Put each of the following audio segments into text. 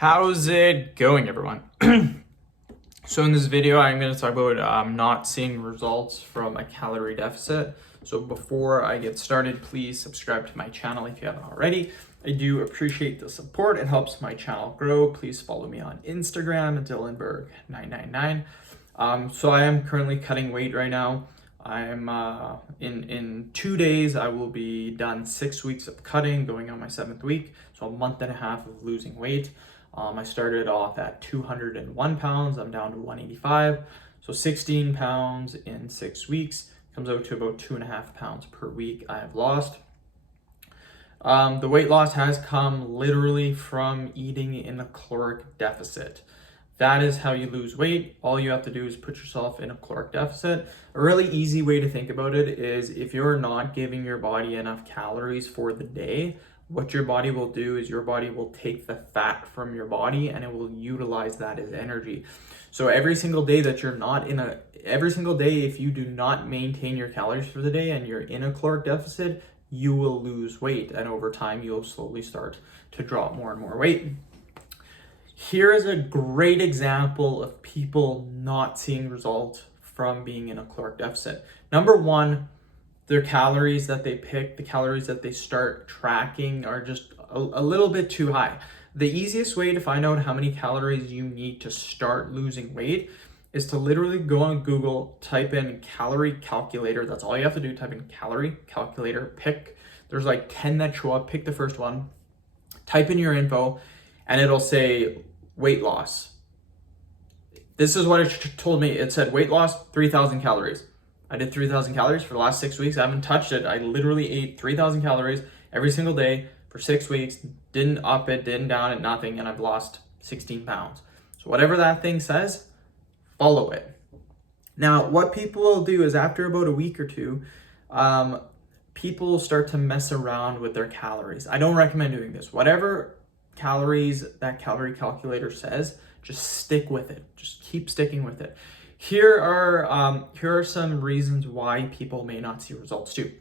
How's it going, everyone? So in this video, I'm going to talk about not seeing results from a calorie deficit. So before I get started, please subscribe to my channel if you haven't already. I do appreciate the support. It helps my channel grow. Please follow me on Instagram, Dylanberg999. So I am currently cutting weight right now. I'm in 2 days, I will be done 6 weeks of cutting, going on my 7th week. So a month and a half of losing weight. I started off at 201 pounds. I'm down to 185. So 16 pounds in 6 weeks comes out to about 2.5 pounds per week I have lost. The weight loss has come literally from eating in a caloric deficit. That is how you lose weight. All you have to do is put yourself in a caloric deficit. A really easy way to think about it is if you're not giving your body enough calories for the day, what your body will do is your body will take the fat from your body and it will utilize that as energy. So every single day that you're not every single day, if you do not maintain your calories for the day and you're in a caloric deficit, you will lose weight. And over time, you'll slowly start to drop more and more weight. Here is a great example of people not seeing results from being in a caloric deficit. Number one, their calories that they pick, the calories that they start tracking are just a little bit too high. The easiest way to find out how many calories you need to start losing weight is to literally go on Google, type in calorie calculator. That's all you have to do. Type in calorie calculator, there's like 10 that show up, pick the first one, type in your info, and it'll say weight loss. This is what it told me. It said weight loss, 3,000 calories. I did 3,000 calories for the last 6 weeks. I haven't touched it. I literally ate 3,000 calories every single day for 6 weeks. Didn't up it, didn't down it, nothing. And I've lost 16 pounds. So whatever that thing says, follow it. Now, what people will do is after about a week or two, people start to mess around with their calories. I don't recommend doing this. Whatever calories that calorie calculator says, just stick with it. Just keep sticking with it. Here are some reasons why people may not see results too.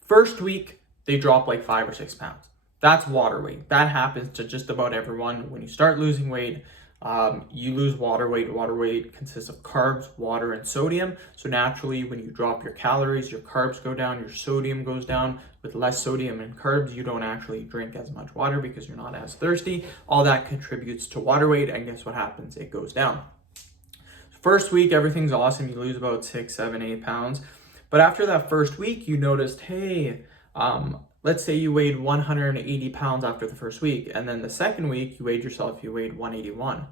First week, they drop like 5 or 6 pounds. That's water weight. That happens to just about everyone. When you start losing weight, you lose water weight. Water weight consists of carbs, water, and sodium. So naturally, when you drop your calories, your carbs go down, your sodium goes down. With less sodium and carbs, you don't actually drink as much water because you're not as thirsty. All that contributes to water weight, and guess what happens? It goes down. First week, everything's awesome. You lose about 6, 7, 8 pounds. But after that first week, you noticed, hey, let's say you weighed 180 pounds after the first week. And then the second week, you weighed 181.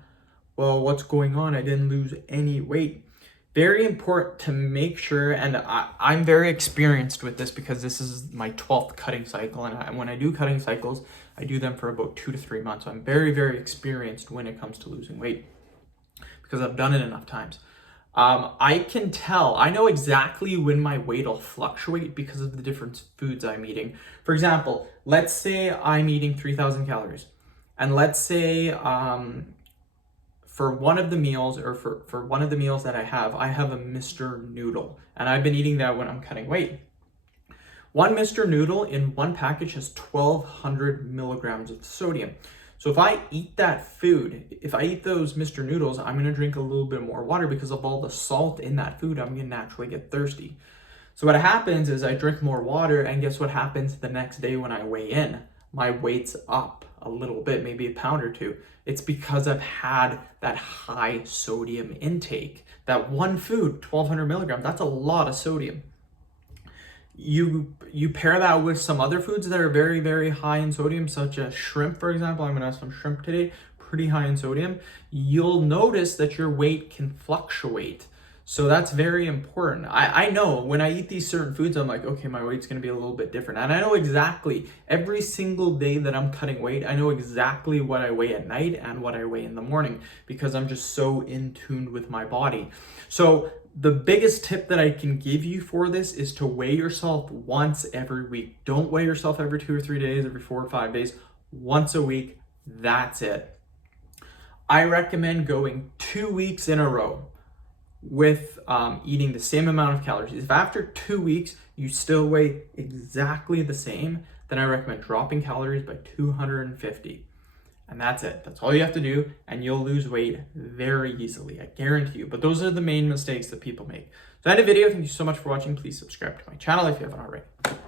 Well, what's going on? I didn't lose any weight. Very important to make sure, and I'm very experienced with this because this is my 12th cutting cycle. And when I do cutting cycles, I do them for about 2 to 3 months. So I'm very, very experienced when it comes to losing weight, because I've done it enough times. I can tell, I know exactly when my weight will fluctuate because of the different foods I'm eating. For example, let's say I'm eating 3,000 calories. And let's say for one of the meals, or for one of the meals that I have a Mr. Noodle. And I've been eating that when I'm cutting weight. One Mr. Noodle in one package has 1,200 milligrams of sodium. So if I eat that food, if I eat those Mr. Noodles, I'm going to drink a little bit more water because of all the salt in that food. I'm going to naturally get thirsty. So what happens is I drink more water, and guess what happens the next day when I weigh in? My weight's up a little bit, maybe a pound or two. It's because I've had that high sodium intake. That one food, 1,200 milligrams, that's a lot of sodium. You pair that with some other foods that are very, very high in sodium, such as shrimp, for example. I'm gonna have some shrimp today, pretty high in sodium. You'll notice that your weight can fluctuate. So that's very important. I know when I eat these certain foods, I'm like, okay, my weight's gonna be a little bit different. And I know exactly every single day that I'm cutting weight, I know exactly what I weigh at night and what I weigh in the morning because I'm just so in tune with my body. So the biggest tip that I can give you for this is to weigh yourself once every week. Don't weigh yourself every 2 or 3 days, every 4 or 5 days. Once a week, that's it. I recommend going 2 weeks in a row with eating the same amount of calories. If after 2 weeks you still weigh exactly the same, then I recommend dropping calories by 250. And that's it. That's all you have to do, and you'll lose weight very easily. I guarantee you. But those are the main mistakes that people make. So I had a video. Thank you so much for watching. Please subscribe to my channel if you haven't already.